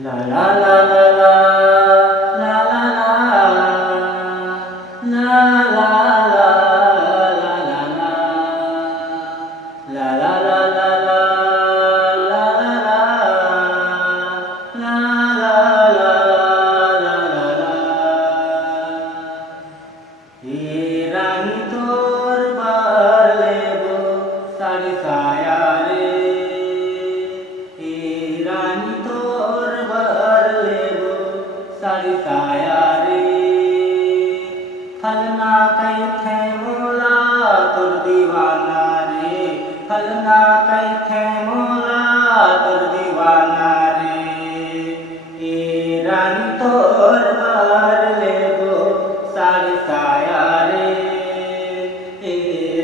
La la la la la la la la la la la la la रानी तोर बार लेबो साड़ी साया रे रानी तोर बार लेबो साड़ी साया रे फलना कैथे मोला तोर दीवाना रे फलना कैथे मोला तोर दीवाना रे रानी तोर बार लेबो साड़ी साया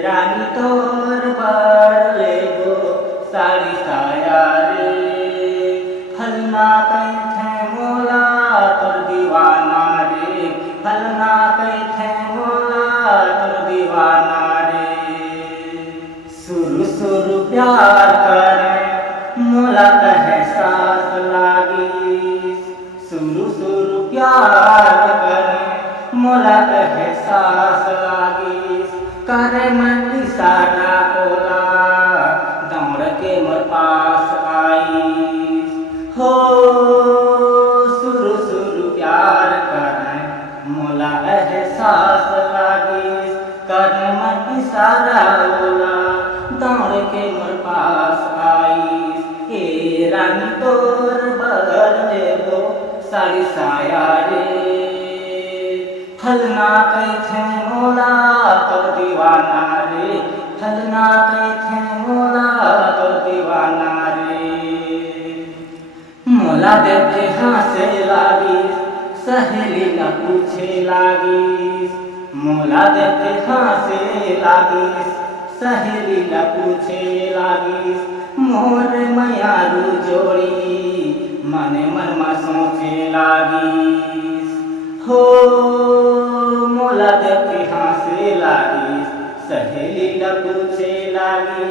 रानी तोर बार लेबो साड़ी साया रे फलना कैथे मोला तोर दीवाना रे फलना कैथे मोला तोर दीवाना रे सुरु सुरु प्यार करे मोला कहे सास लागी सुरु सुरु प्यार करे मोला कहे सास लागी करे मन इशारा ओला दौड़ के मोर पास आई हो सुरु सुरु प्यार करे मोला एहसास लागी करे मन इशारा ओला दौड़ के मोर पास आई रानी तोर बगल लेबो साड़ी साया रे फलना कैथे मोला तोर दीवाना रे फलना कैथे मोला तोर दीवाना रे मोला देखे हंसे लागी सहेली न पूछे लागी मोला देखे हंसे लागी सहेली न पूछे लागी मोर मयारू जोड़ी मने मन में सोचे लागी हो मोला देखे हंसे लागी सहेली न पूछे लागी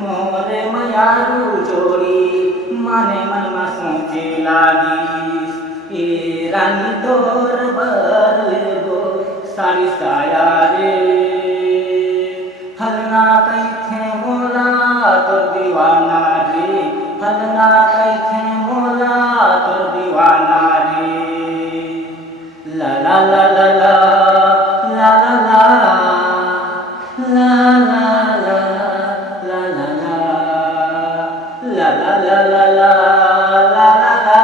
मोरे मयारू जोड़ी माने मन में सोचे लागी रानी तोर बर लेबो साड़ी साया रे फलना कैथे मोला तोर दीवाना रे फलना कैथे मोला तोर दीवाना रे la la la la la la la la la la la la la la la la la la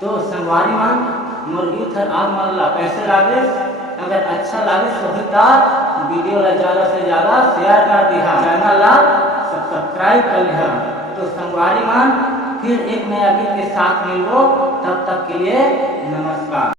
तो संगवारी मन मुर्गी थर आग मन कैसे लागे अगर अच्छा लागे तो वीडियो ला ज़्यादा से ज़्यादा शेयर कर दिहा चैनल ला सब्सक्राइब कर लिहा तो संगवारी मान फिर एक नया गीत के साथ मिलो तब तक के लिए नमस्कार।